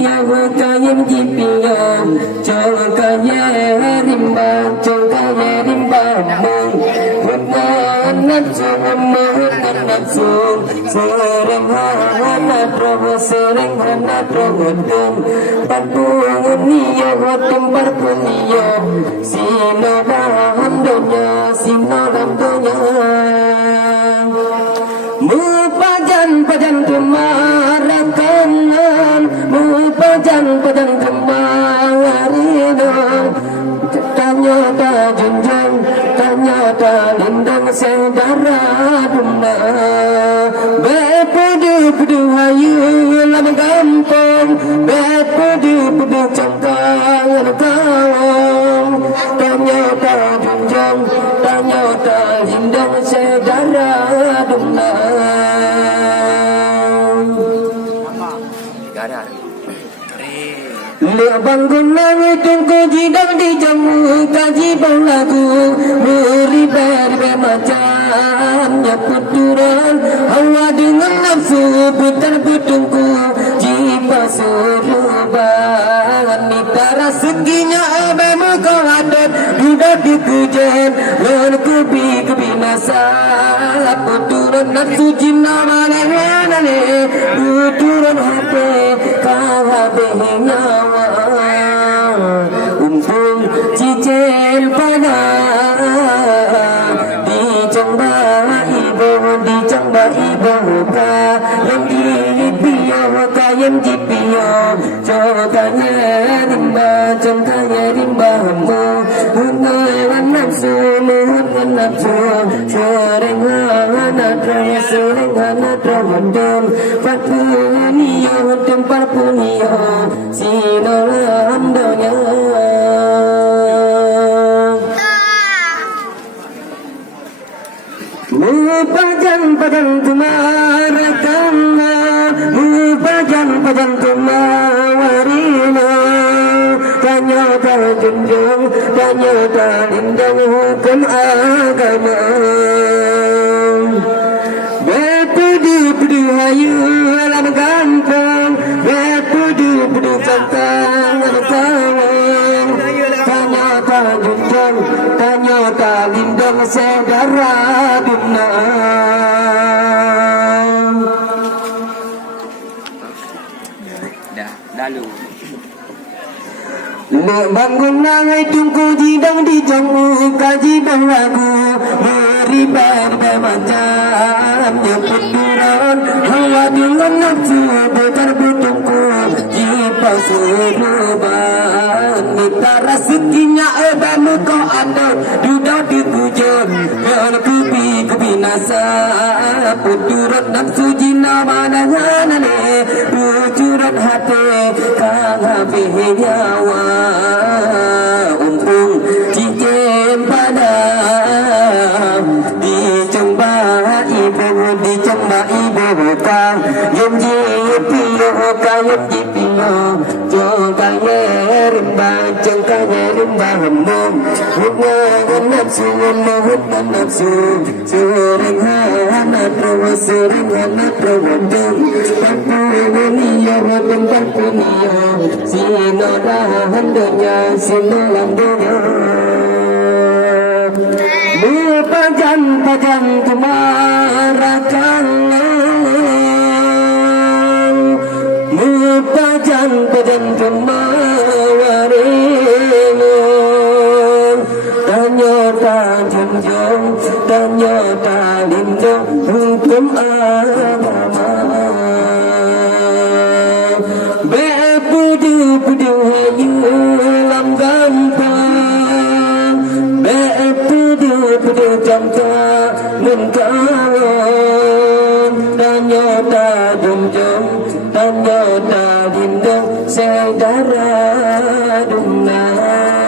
jipiya kayem jipiya kaya rimba kaya rimba nafsu nafsu sering hana provo sering hana provo dum parpungun niya hotum parpuniya sino dalam dunya pajan tumarakan pajan tumarino tanya ta junjung tanya ta lindung saudara dumna bepudu hayu lam kampung bepudu cangkang kawang tanya ta junjung tanya ta lindung saudara dumna. Lihat bangun langit tunggu jidang di jamu kaji bang lagu beri macamnya puturan hawa dengan nafsu putar putungku jiwa suruban mitara seginya abemu kau adat duda dikujen dan kebinasa puturan nafsu jinna manehane puturan hati kahabehnya umpung cicil pada dicamba ibu ka yang jipiya kayem jipiya kaya rimba mu hungan nafsu sering hana terhadam parpunia hotem parpunia sino dalam dunya pajan tumarakan pajan tumarino tanya ta junjung tanya ta lindung hukum agama bepudu hayu alam kampung bepudu cangkang kawang tanya ta junjung tanya ta lindung saudara dumna. Lalu bangun nangai tungku jidang di jamu kaji bang lagu beri macamnya puturan hawa dengan nafsu putar putungku jiwa suruban mitara seginya abemu kau adat duda dikujen dan kebinasa puturan nafsu jinna manehane puturan hati kahabeh nyawa umpung cincin pada dicamba ibu ka yang jipiya kayem jipiya kaya rimba hambung hungan nafsu sering hana provo dum parpunia hotem parpunia sino dalam dunya pajan tumarakan pajan tumarino tanya ta junjung tanya ta lindung hukum agama bepudu hayu lam gampang bepudu cangkang kawang tanya ta junjung tanya ta lindung saudara dumna.